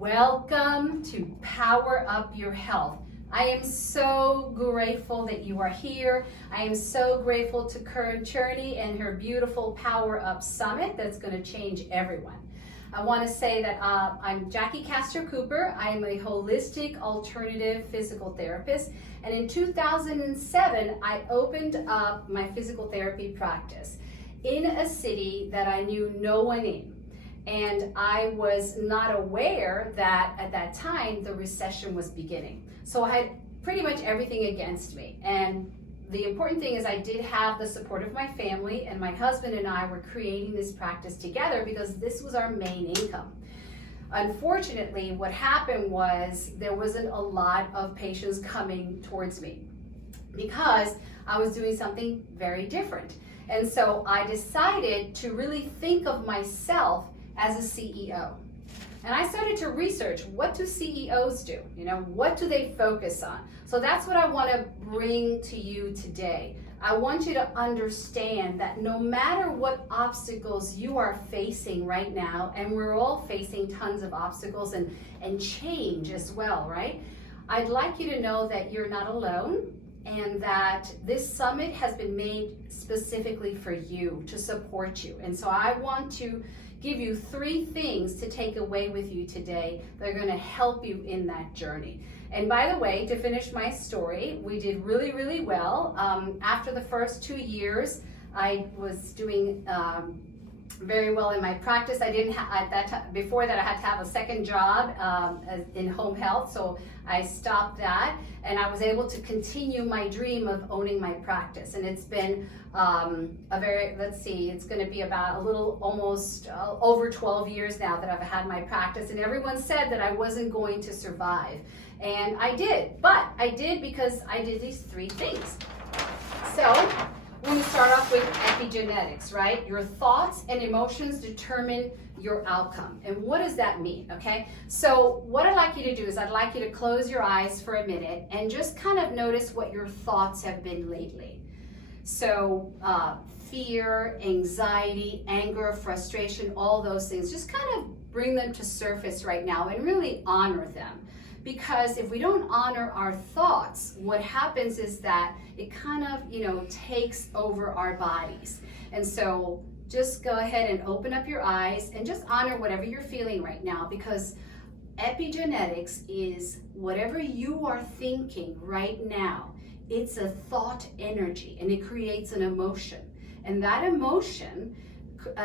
Welcome to Power Up Your Health. I am so grateful that you are here. I am so grateful to Karen Cherney and her beautiful Power Up Summit that's going to change everyone. I want to say that I'm Jackie Castro-Cooper. I am a holistic alternative physical therapist, and in 2007 I opened up my physical therapy practice in a city that I knew no one in. And I was not aware that at that time the recession was beginning. So I had pretty much everything against me. And the important thing is I did have the support of my family, and my husband and I were creating this practice together because this was our main income. Unfortunately, what happened was there wasn't a lot of patients coming towards me because I was doing something very different. And so I decided to really think of myself as a CEO. And I started to research, what do CEOs do? What do they focus on? So that's what I want to bring to you today. I want you to understand that no matter what obstacles you are facing right now, and we're all facing tons of obstacles and change as well, right? I'd like you to know that you're not alone, and that this summit has been made specifically for you, to support you. And so I want to give you 3 things to take away with you today that are going to help you in that journey. And by the way, to finish my story, we did really, really well. After the first 2 years, I was doing very well in my practice. I didn't have, at that time, before that I had to have a second job in home health, so I stopped that, and I was able to continue my dream of owning my practice. And it's been it's going to be about a little almost over 12 years now that I've had my practice, and everyone said that I wasn't going to survive, and I did, but I did because I did these 3 things. So we're going to start off with epigenetics, right? Your thoughts and emotions determine your outcome. And what does that mean, okay? So what I'd like you to do is I'd like you to close your eyes for a minute and just kind of notice what your thoughts have been lately. So fear, anxiety, anger, frustration, all those things, just kind of bring them to surface right now and really honor them. Because if we don't honor our thoughts, what happens is that it kind of, takes over our bodies. And so just go ahead and open up your eyes and just honor whatever you're feeling right now, because epigenetics is whatever you are thinking right now. It's a thought energy, and it creates an emotion. And that emotion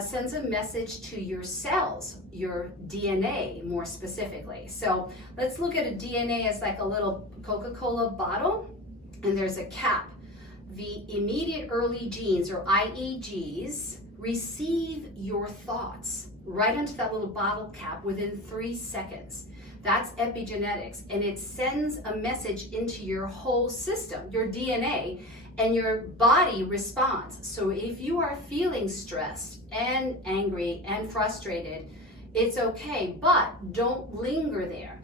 sends a message to your cells, your DNA more specifically. So let's look at a DNA as like a little Coca-Cola bottle, and there's a cap. The immediate early genes, or IEGs, receive your thoughts right onto that little bottle cap within 3 seconds. That's epigenetics, and it sends a message into your whole system, your DNA, and your body responds. So if you are feeling stressed and angry and frustrated, it's okay, but don't linger there,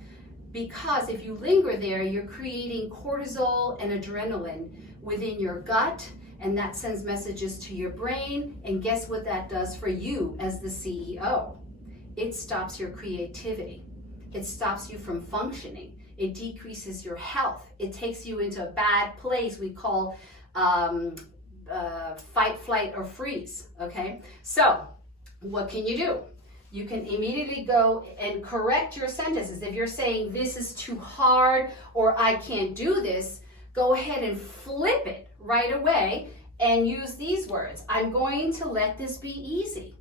because if you linger there, you're creating cortisol and adrenaline within your gut, and that sends messages to your brain, and guess what that does for you as the CEO? It stops your creativity. It stops you from functioning. It decreases your health. It takes you into a bad place we call fight, flight, or freeze, okay? So what can you do? You can immediately go and correct your sentences. If you're saying this is too hard or I can't do this, go ahead and flip it right away and use these words. I'm going to let this be easy.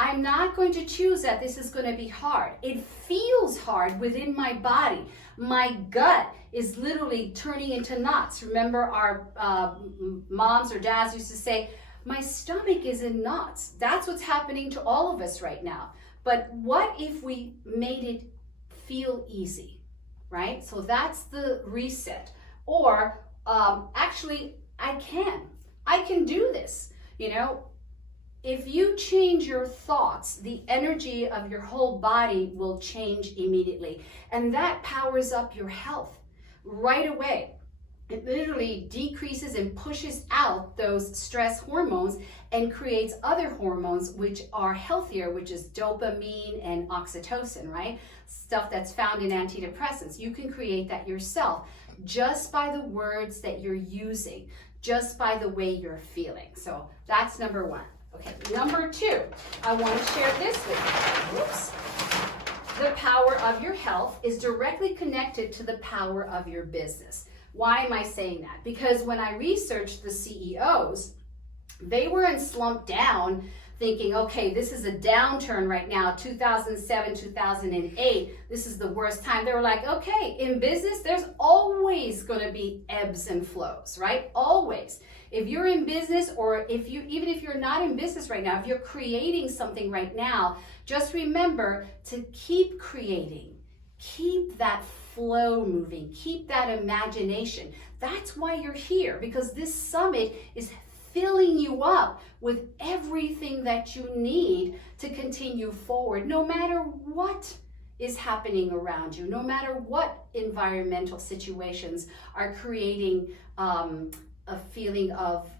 I'm not going to choose that this is going to be hard. It feels hard within my body. My gut is literally turning into knots. Remember our moms or dads used to say, my stomach is in knots. That's what's happening to all of us right now. But what if we made it feel easy, right? So that's the reset. Or actually, I can do this, If you change your thoughts, the energy of your whole body will change immediately. And that powers up your health right away. It literally decreases and pushes out those stress hormones and creates other hormones which are healthier, which is dopamine and oxytocin, right? Stuff that's found in antidepressants. You can create that yourself just by the words that you're using, just by the way you're feeling. So that's number one. Okay, number two, I want to share this with you. Whoops. The power of your health is directly connected to the power of your business. Why am I saying that? Because when I researched the CEOs, they weren't slumped down thinking, okay, this is a downturn right now, 2007, 2008, this is the worst time. They were like, okay, in business, there's always going to be ebbs and flows, right? Always. If you're in business, or even if you're not in business right now, if you're creating something right now, just remember to keep creating, keep that flow moving, keep that imagination. That's why you're here, because this summit is filling you up with everything that you need to continue forward, no matter what is happening around you, no matter what environmental situations are creating a feeling of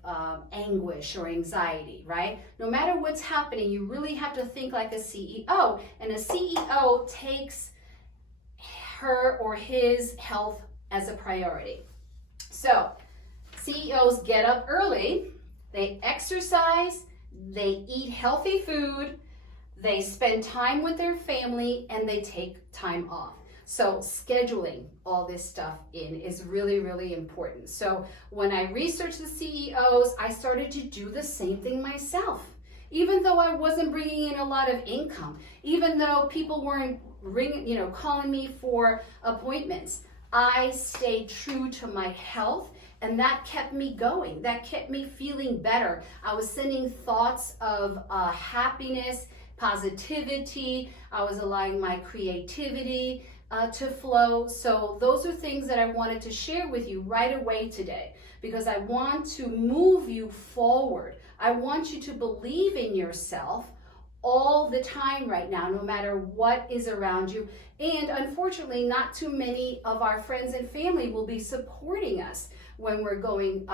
anguish or anxiety, right? No matter what's happening, you really have to think like a CEO, and a CEO takes her or his health as a priority. So CEOs get up early, they exercise, they eat healthy food, they spend time with their family, and they take time off. So scheduling all this stuff in is really, really important. So when I researched the CEOs, I started to do the same thing myself. Even though I wasn't bringing in a lot of income, even though people weren't calling me for appointments, I stayed true to my health, and that kept me going. That kept me feeling better. I was sending thoughts of happiness, positivity. I was allowing my creativity to flow. So those are things that I wanted to share with you right away today, because I want to move you forward. I want you to believe in yourself all the time right now, no matter what is around you. And unfortunately, not too many of our friends and family will be supporting us when we're going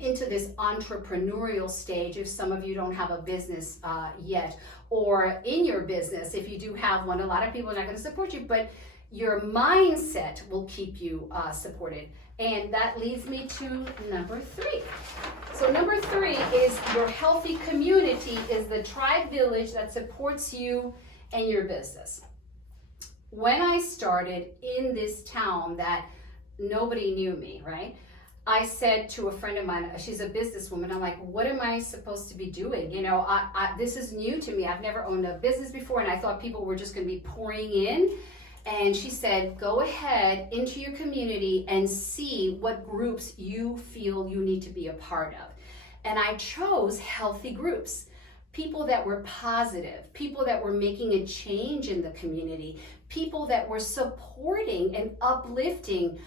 into this entrepreneurial stage, if some of you don't have a business yet, or in your business, if you do have one. A lot of people are not going to support you, but your mindset will keep you supported. And that leads me to number three. So number three is your healthy community is the tribe village that supports you and your business. When I started in this town that nobody knew me, right? I said to a friend of mine, she's a businesswoman, I'm like, what am I supposed to be doing? You know, this is new to me. I've never owned a business before, and I thought people were just going to be pouring in. And she said, go ahead into your community and see what groups you feel you need to be a part of. And I chose healthy groups, people that were positive, people that were making a change in the community, people that were supporting and uplifting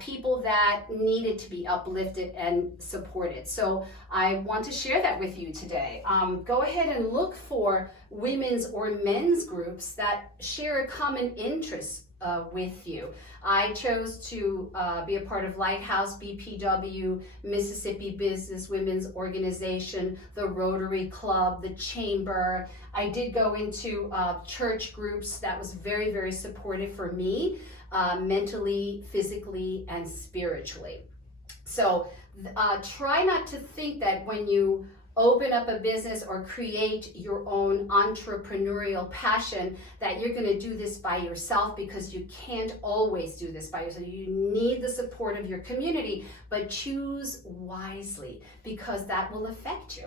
people that needed to be uplifted and supported. So I want to share that with you today. Go ahead and look for women's or men's groups that share a common interest with you. I chose to be a part of Lighthouse, BPW, Mississippi Business Women's Organization, the Rotary Club, the Chamber. I did go into church groups that was very, very supportive for me, mentally, physically, and spiritually. So try not to think that when you open up a business or create your own entrepreneurial passion that you're going to do this by yourself, because you can't always do this by yourself. You need the support of your community, but choose wisely, because that will affect you.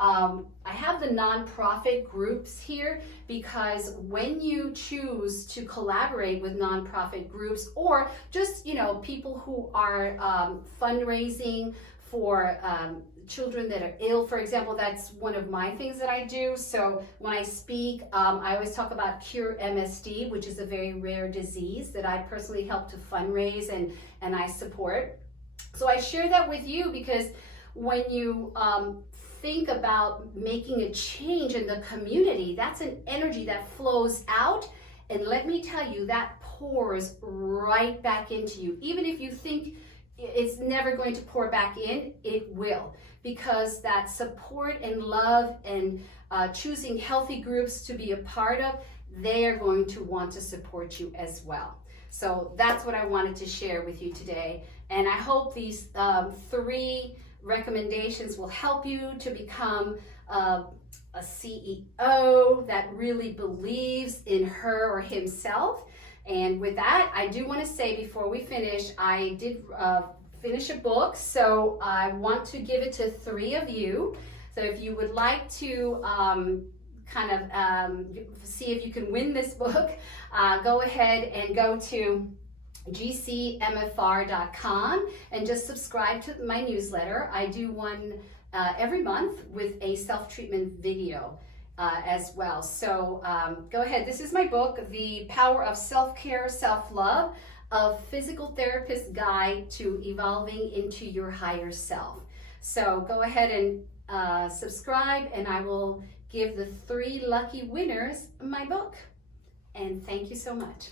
I have the nonprofit groups here, because when you choose to collaborate with nonprofit groups, or just, people who are fundraising for children that are ill, for example, that's one of my things that I do. So when I speak, I always talk about Cure MSD, which is a very rare disease that I personally help to fundraise and I support. So I share that with you, because when you think about making a change in the community, that's an energy that flows out, and let me tell you, that pours right back into you. Even if you think it's never going to pour back in. It will, because that support and love and choosing healthy groups to be a part of, they are going to want to support you as well. So that's what I wanted to share with you today. And I hope these 3 recommendations will help you to become a CEO that really believes in her or himself. And with that, I do want to say before we finish, I did finish a book, so I want to give it to 3 of you. So if you would like to see if you can win this book, go ahead and go to gcmfr.com and just subscribe to my newsletter. I do one every month with a self-treatment video as well. So go ahead. This is my book, The Power of Self-Care, Self-Love, a Physical Therapist's Guide to Evolving into Your Higher Self. So go ahead and subscribe, and I will give the 3 lucky winners my book. And thank you so much.